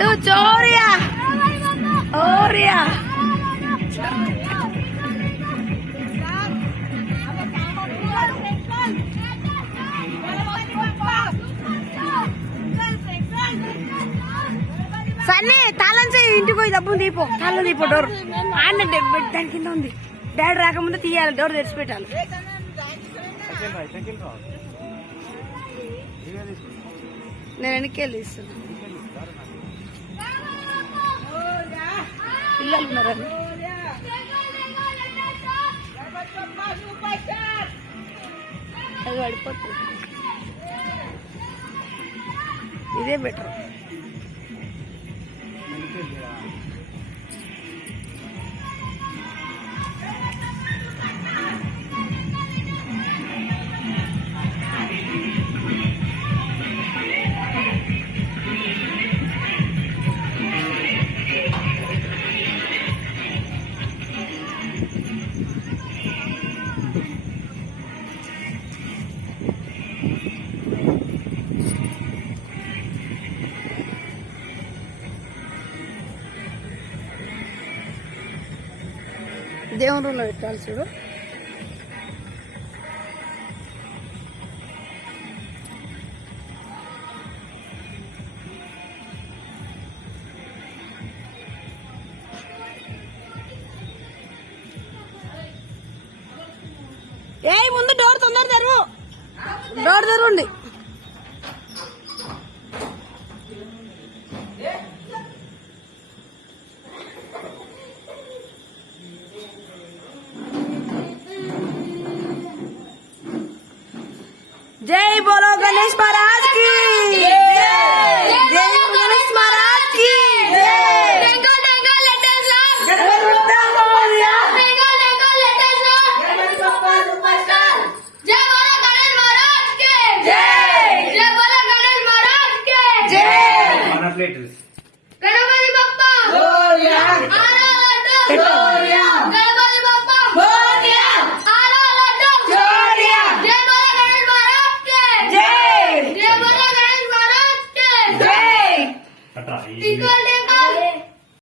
లడ్డు చోరియా ఓరియా సన్నీ తాళం చేయి ఇంటికి పోయి డబ్బులు తీపో తాళం తీపో డోర్ ఆయన దాని కింద ఉంది డాడీ రాకముందే తీయాలి డోర్ తెరిచి పెట్టాలి నేను వెనక్కి వెళ్ళి ఇస్తున్నా పిల్లలు ఉన్నారని అది పడిపోతుంది ఇదే బెటర్ దేవుని రూమ్లో పెట్టాలి చూడు ముందు డోర్ తొందర తెరువు డోర్ తెరవండి जय बोलो गणेश महाराज की जय गणेश महाराज की गणपति बप्पा